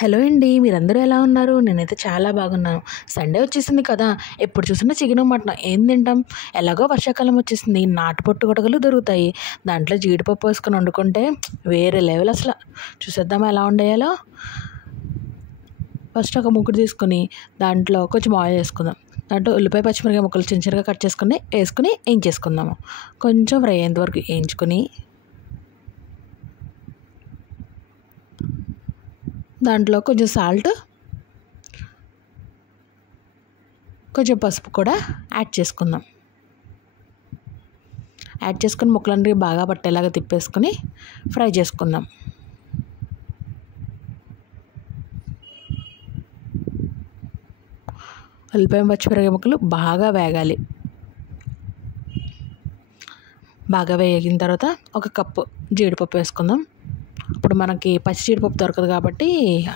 Hello అండి. మీరందరూ ఎలా ఉన్నారు? నేనైతే చాలా బాగున్నాను. సండే వచ్చేసింది కదా! ఎప్పుడు చూసినా చికెను, మటను ఏం తింటాం? ఎలాగో వర్షాకాలం వచ్చేసింది. నాటుపొట్టు గొడగలు దొరుకుతాయి. దాంట్లో జీడిపప్పు వేసుకొని వండుకుంటే వేరే లెవెల్ అసల. చూసేద్దామా ఎలా వండేయాలో? ఫస్ట్ ఒక మూకుడు తీసుకొని దాంట్లో కొంచెం ఆయిల్ వేసుకుందాం. దాంట్లో ఉల్లిపాయ, పచ్చిమిరపకాయ ముక్కలు చిన్న చిన్నగా కట్ చేసుకొని వేసుకొని వేయించేసుకుందాము. కొంచెం ఫ్రై అయ్యేంత వరకు వేయించుకొని దాంట్లో కొంచెం సాల్ట్, కొంచెం పసుపు కూడా యాడ్ చేసుకుందాం. యాడ్ చేసుకొని ముక్కలన్నీ బాగా పట్టేలాగా తిప్పేసుకొని ఫ్రై చేసుకుందాం. ఉల్లిపాయ, పచ్చిమిరపకాయ ముక్కలు బాగా వేగాలి. బాగా వేగిన తర్వాత ఒక కప్పు జీడిపప్పు వేసుకుందాం. ఇప్పుడు మనకి పచ్చి జీడిపప్పు దొరకదు కాబట్టి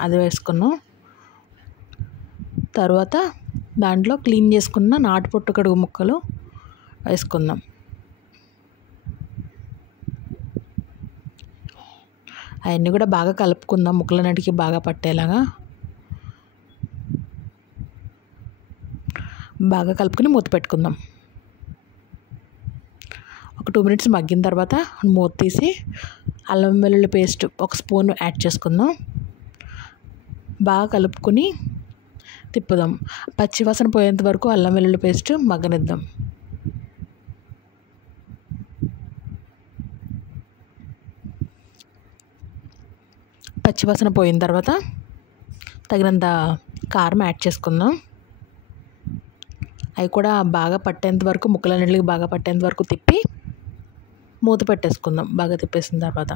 అది వేసుకున్నాం. తర్వాత దాంట్లో క్లీన్ చేసుకున్న నాటుపొట్టు కడుగు ముక్కలు వేసుకుందాం. అవన్నీ కూడా బాగా కలుపుకుందాం, ముక్కలన్నిటికీ బాగా పట్టేలాగా. బాగా కలుపుకొని మూత పెట్టుకుందాం. ఒక 2 మినిట్స్ మగ్గిన తర్వాత మూత తీసి అల్లం వెల్లుల్లి పేస్ట్ ఒక స్పూన్ యాడ్ చేసుకుందాం. బాగా కలుపుకొని తిప్పుదాం. పచ్చివాసన పోయేంత వరకు అల్లం వెల్లుల్లి పేస్ట్ మగ్గనిద్దాం. పచ్చివాసన పోయిన తర్వాత తగినంత కారం యాడ్ చేసుకుందాం. అవి కూడా బాగా పట్టేంత వరకు, ముక్కలన్నిటికి బాగా పట్టేంత వరకు తిప్పి మూత పెట్టేసుకుందాం. బాగా తిప్పేసిన తర్వాత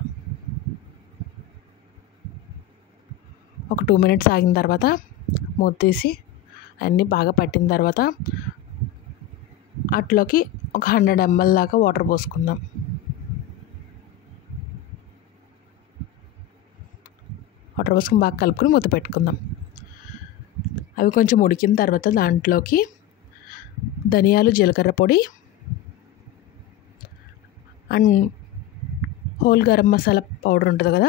ఒక 2 మినిట్స్ ఆగిన తర్వాత మూత తీసి అన్నీ బాగా పట్టిన తర్వాత అట్లోకి ఒక 100 ml దాకా వాటర్ పోసుకుందాం. వాటర్ పోసుకొని బాగా కలుపుకొని మూత పెట్టుకుందాం. అవి కొంచెం ఉడికిన తర్వాత దాంట్లోకి ధనియాలు, జీలకర్ర పొడి and whole garam masala powder ఉంటుంది కదా,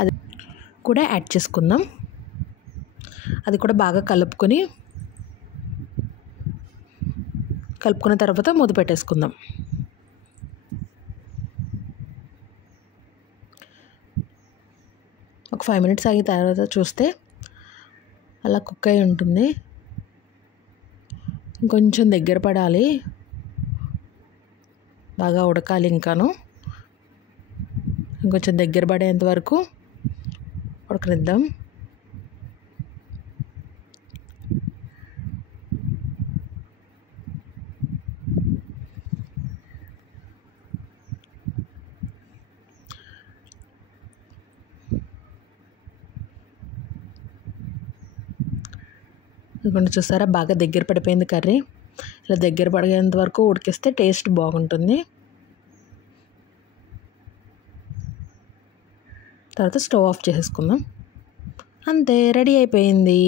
అది కూడా యాడ్ చేసుకుందాం. అది కూడా బాగా కలుపుకున్న తర్వాత మూత పెట్టేసుకుందాం. ఒక 5 మినిట్స్ ఆగిన తర్వాత చూస్తే అలా కుక్ అయి ఉంటుంది. ఇంకొంచెం దగ్గర పడాలి, బాగా ఉడకాలి. ఇంకొంచెం దగ్గర పడేంత వరకు ఉడకనిద్దాం. ఇదిగోండి, చూసారా బాగా దగ్గర పడిపోయింది కర్రీ. ఇలా దగ్గర పడేంత వరకు ఉడికిస్తే టేస్ట్ బాగుంటుంది. తర్వాత స్టవ్ ఆఫ్ చేసేసుకుందాం. అంతే, రెడీ అయిపోయింది.